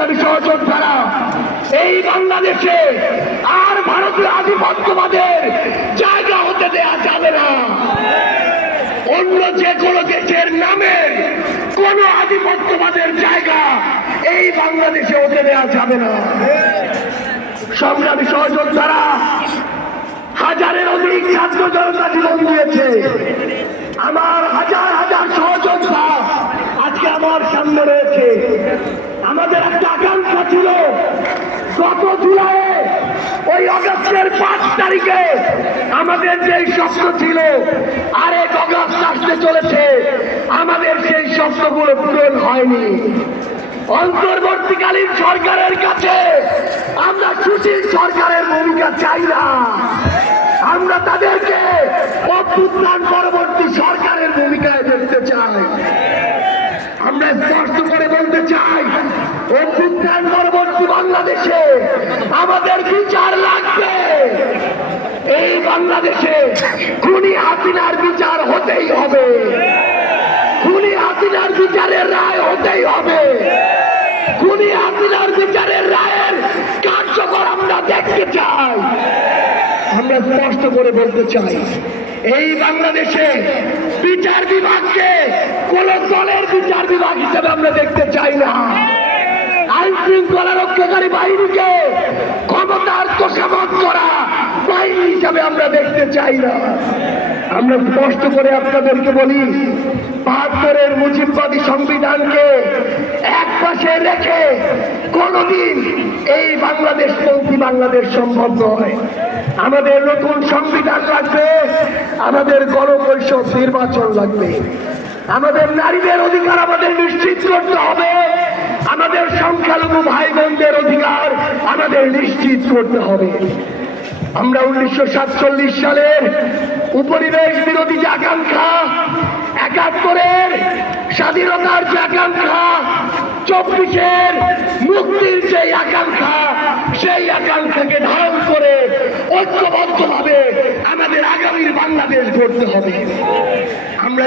সংগ্রামী সহযোদ্ধারা এই বাংলাদেশে আর ভারতীয় আধিপত্যবাদের জায়গা হতে দেয়া যাবে না। অন্য যে কোনো দেশের নামে কোন আধিপত্যবাদের জায়গা এই বাংলাদেশে হতে দেয়া যাবে না। সংগ্রামী সহযোদ্ধারা হাজারের অধিক ছাত্র জনতা জীবন দিয়েছে। আমার হাজার হাজার সহযোদ্ধা আজকে আমার সামনে রয়েছে। আমাদের একটা আকাঙ্ক্ষা ছিল। গত জুলাইয়ে ওই অগস্টের পাঁচ তারিখে আমাদের যে স্বপ্ন ছিল, আরেক অগস্ট আসতে চলেছে। আমাদের সেই স্বপ্নগুলো পূরণ হয়নি। অন্তর্বর্তীকালীন সরকারের কাছে আমরা সুশীল সরকারের ভূমিকা চাই না। আমরা তাদেরকে অভ্যুত্থান পরবর্তী সরকারের ভূমিকায় দেখতে চাই। আমরা স্পষ্ট করে বলতে চাই অভ্যুত্থান পরবর্তী বাংলাদেশে আমাদের বিচার লাগবে। এই বাংলাদেশে খুনি হাসিনার বিচার হতেই হবে। খুনি হাসিনার বিচারের রায় হতেই হবে। খুনি হাসিনার বিচারের রায়ের কার্যকর আমরা দেখতে চাই। আমরা স্পষ্ট করে বলতে চাই, এই বাংলাদেশে বিচার বিভাগকে কোন দলের বিচার বিভাগ হিসেবে আমরা দেখতে চাই না। আইন শৃঙ্খলা রক্ষাকারী বাহিনীকে ক্ষমতার করা। বাহিনী হিসাবে আমরা দেখতে চাই না। আমরা স্পষ্ট করে আপনাদেরকে বলি, বাহাত্তরের মুজিববাদী সংবিধানকে এক পাশে রেখে কোনদিন এই বাংলাদেশ পন্থী বাংলাদেশ সম্ভব নয়। আমাদের নতুন সংবিধান লাগবে, আমাদের গণপরিষদ নির্বাচন লাগবে। আমাদের নারীদের অধিকার আমাদের নিশ্চিত করতে হবে। সংখ্যালঘু ভাই বোনদের অধিকার আমাদের নিশ্চিত করতে হবে। আমরা উনিশশো সাতচল্লিশ সালের উপরিবেশ বিরোধী যে আকাঙ্ক্ষা, একাত্তরের স্বাধীনতার যে আকাঙ্ক্ষা, চব্বিশের মুক্তির যে আকাঙ্ক্ষা, সেই আকাঙ্ক্ষাকে ধারণ করে ঐক্যবদ্ধভাবে আমাদের আগামীর বাংলাদেশ গড়তে হবে। আমরা